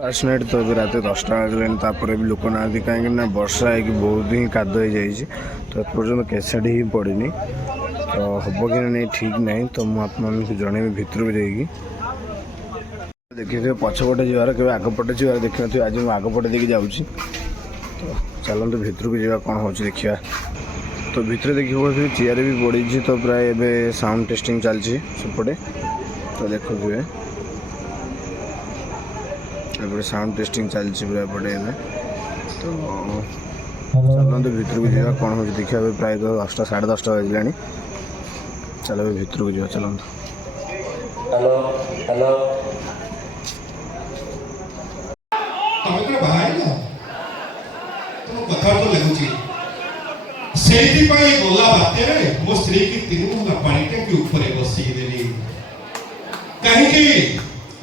Fast night तो अभी रात 10टा बाजलापर भी लोक ना कहीं वर्षा है बहुत ही काद हो जाए तो एपर्तन केसाडी ही पड़नी तो हम कि नहीं ठीक ना तो मुझे जनइबी भितर को जाइए देखिए पछपटे जीवार के आगपटे जीवार देखिए आज मुझे आगपटे देखिए जाऊँगी तो चलते भितर को जा कौन हो देखा तो भितर देखिए चेयर भी पड़ी तो प्राय एवं साउंड टेस्टिंग चलती सेपटे तो देखुए एपटे साउंड टेस्टिंग चलती पूरा एपटे तो चलते भितर को जा कौन हो देखा प्राय 10टा 10:30 बजला चलो भितर को जा चलते हेलो हेलो तमको बाहर ना तुम कथा तो लगुची सेठी पाई गोला बाते रे मो स्त्री की तीनों ना पानी टंकी ऊपर बसी देली कहीं की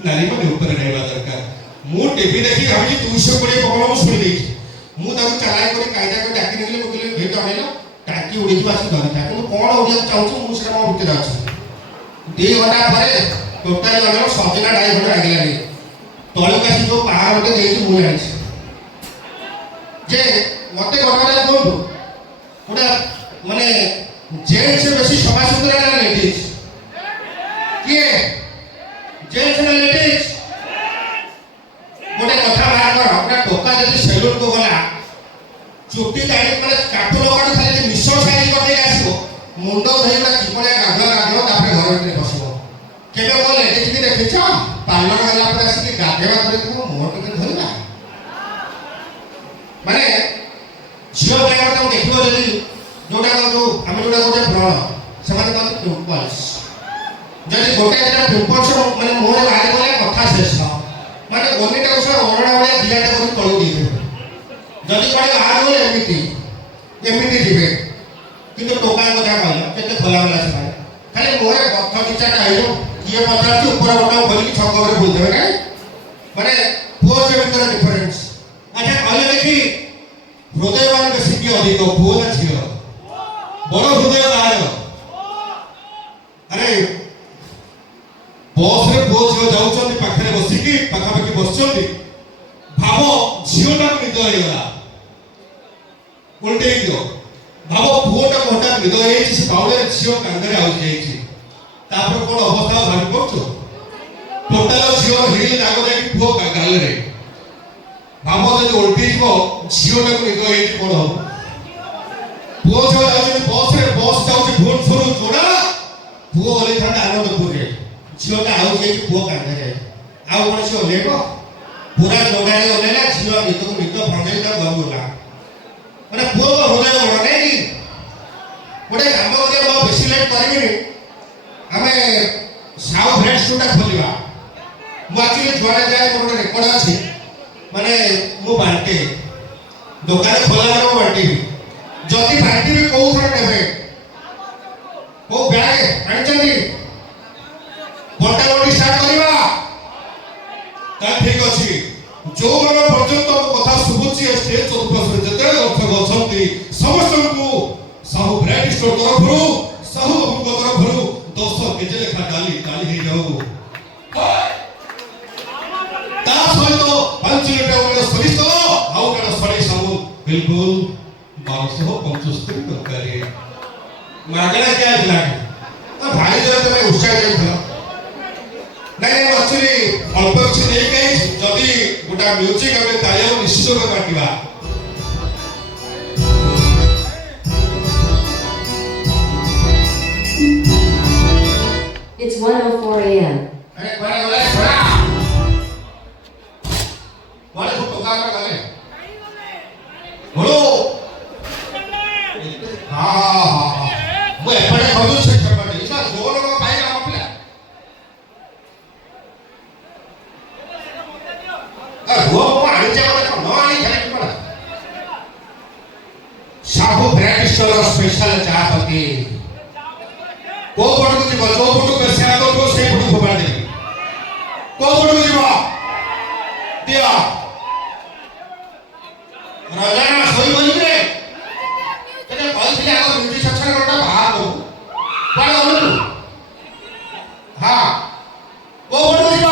नारी मन ऊपर रहला दरकार मु टीवी देखि भाभी 200 कोड़े पकड़ सुन देई मु ताको चलाई करे कायदा को डाकी नेले मो भेट आनेला टाकी उड़ी जीवा से धरता कि कोन ओडिया चाहू मु से मो भितर अछि 2 घंटा परे टोटल हमर सजना डाई घंटा लागलानी तळकासी जो पहाड़ मते देई मु जानि जे मते घटना कोन ओडा माने जेल से बेसी सभा सुंदर ना लेडीज किए जेल से लेडीज गोटे कथा बाहर कर अपना टोका जदि सेलून को गला चुट्टी दाढ़ी पर काटू लगाड़ खाली निश्चय साइज करते आसो मुंडो धइला चिपड़े गाधो तापर घर में बसबो केबे बोले देखि देखिछ पार्लर वाला पर आसी गाधेवा करे तो मोर के धइला माने झियो बेगर तो देखिबो जदि जोटा जो हम जोटा गोटे ब्रण समान का पिंपल्स जदि गोटे जरा पिंपल्स माने मोर बाहर बोले कथा शेष माने गोनीटा को सर ओरडा वाला दियाटा को तळो दी दे जदि कोडे बाहर बोले एमिति दिबे किंतु टोका को जा कहला केते खोला वाला से खाली मोर कथा किचाटा आइलो किए पचार के ऊपर बटा बोली छक करे बोल देबे ना माने पुओ से भीतर डिफरेंस अच्छा कहले देखि हृदयवान के सिद्धि अधिक पुओ ना छियो बड़ हृदय काହାର अरे बस रे पुओ झियो जाउछन पाखरे बसिकी पाखापाखि बसछन भाव झियोटा निद होइगला उल्टे दियो भाव पुओटा कोटा निद होई से पाउले झियो कांदरे आउ जाईछि तापर कोन अवस्था भाबी पड़छो टोटल झियो हिल जागो जाई पुओ गाले रे भाव जदि उल्टी को झियोटा निद होई कोन हो पुओ जो जाउछि बस जाउछि भुवनेश्वर जोड़ा पुओ ओले थांदा आनंदपुर रे झियोटा आउ जाई पुओ कांदरे आउ कोन से ओलेबो पूरा जोड़ारे ओलेला झियो निद भंगेल का गबुला माने पुओ को हृदय बड़ नै गोटे काम करे मो बेसी लेट करबी हमें साउ ब्रेड स्टूडियो खोलिबा मु एक्चुअली जुआड़े जाए मोर रेकॉर्ड अछि माने मु बांटे दुकान खोला रे मु बांटी जदि बांटी भी को थरे नेबे को बैग आनिचंदी बंटा बंटी स्टार्ट करबा ता ठीक अछि जो मन पर्यंत कथा सुबुची स्टेज चतुर्पार्श्व जते दर्शक अछंती समस्त को साहू ब्रेड स्टोर तरफरु साहू बाबू तरफरु 200 केजी लेखा डाली हे जाऊ ता सहित 5 लिटर वाला सरिस आउ कण सरी साबु बिल्कुल 1275 तरकारी मागला क्या दिला तो भाई जो तमे उत्साह करथला नहीं एक्चुअली अल्प କିଛି ନେଇ गई जदि गोटा म्यूजिक हमें तालियों निश्चित में काटिबा It's 1:04 a.m. अरे बड़ा गले बड़ा वाले को टोका का गले बोलो हां वो एपड़े खजू से करबे इसा जोर को पाएगा अपना वो आनी चाहिए नो आनी चाहिए पड़ा साहू ब्रेड स्टोर स्पेशल चाय पत्ती को पटु जीव जो पटु बेसिया तो से पटु खबर दे को पटु जीव दिया राजा ना सोई बोली रे तेरे कॉल दिया को म्यूजिक सेक्शन करता बाहर हो पड़ा बोलू हां को पटु जीव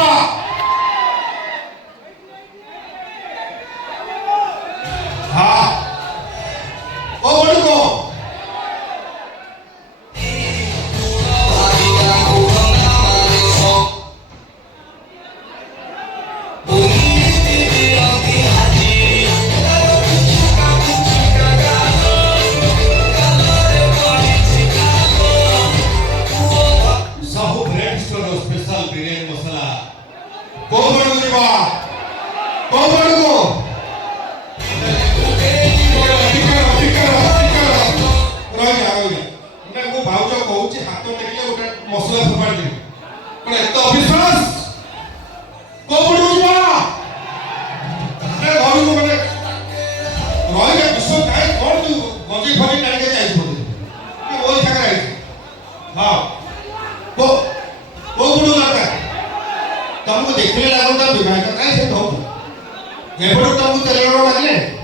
ଏପଟୁ ତମକୁ ତେଲ ଲୁଣ ମାରିଲେ